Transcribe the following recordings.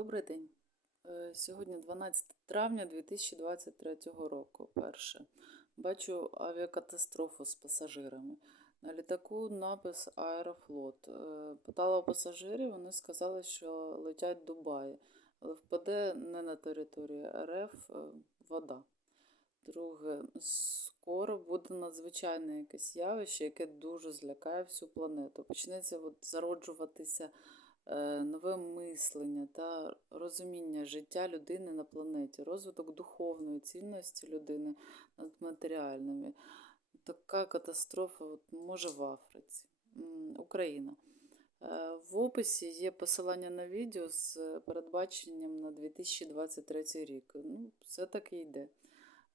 Добрий день. Е, Сьогодні 12 травня 2023 року. Перше. Бачу авіакатастрофу з пасажирами. На літаку напис Аерофлот. Е, Питала пасажирів, вони сказали, що летять в Дубаї, але впаде не на території РФ е, вода. Друге, скоро буде надзвичайне якесь явище, яке дуже злякає всю планету. Почнеться от зароджуватися нове мислення та розуміння життя людини на планеті, розвиток духовної цінності людини над матеріальними. Така катастрофа от, може в Африці. Україна. Е, В описі є посилання на відео з передбаченням на 2023 рік. Ну, все таки йде.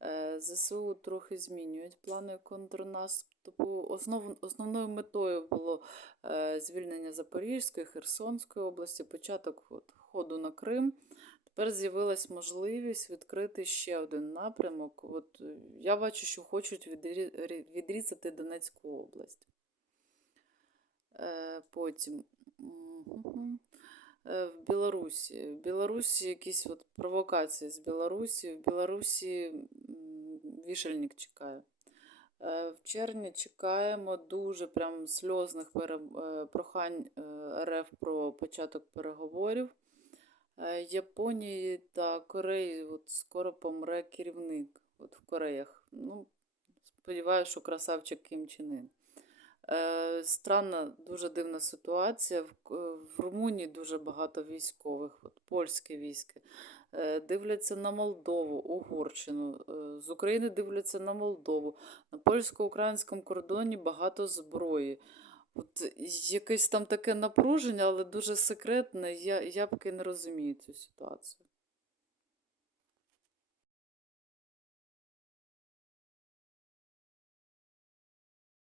Е, ЗСУ трохи змінюють плани контрнаступу. Основ, основною метою було е, звільнення Запорізької, Херсонської області, початок от, ходу на Крим. Тепер з'явилась можливість відкрити ще один напрямок. От, е, я бачу, що хочуть відрі- відрізати Донецьку область. Потім. В Білорусі. В Білорусі якісь от провокації з Білорусі. В Білорусі вішальник чекає. Е, В червні чекаємо дуже прям сльозних е, прохань е, РФ про початок переговорів. Японії та Кореї от скоро помре керівник от в Кореях. Ну, сподіваюся, що красавчик Кім Чен Ін. Е, Странна, дуже дивна ситуація. В, Румунії дуже багато військових, от, польське військо. Е, Дивляться на Молдову, Угорщину. Е, З України дивляться на Молдову. На польсько-українському кордоні багато зброї. От якесь там таке напруження, але дуже секретне. Я, я поки не розумію цю ситуацію.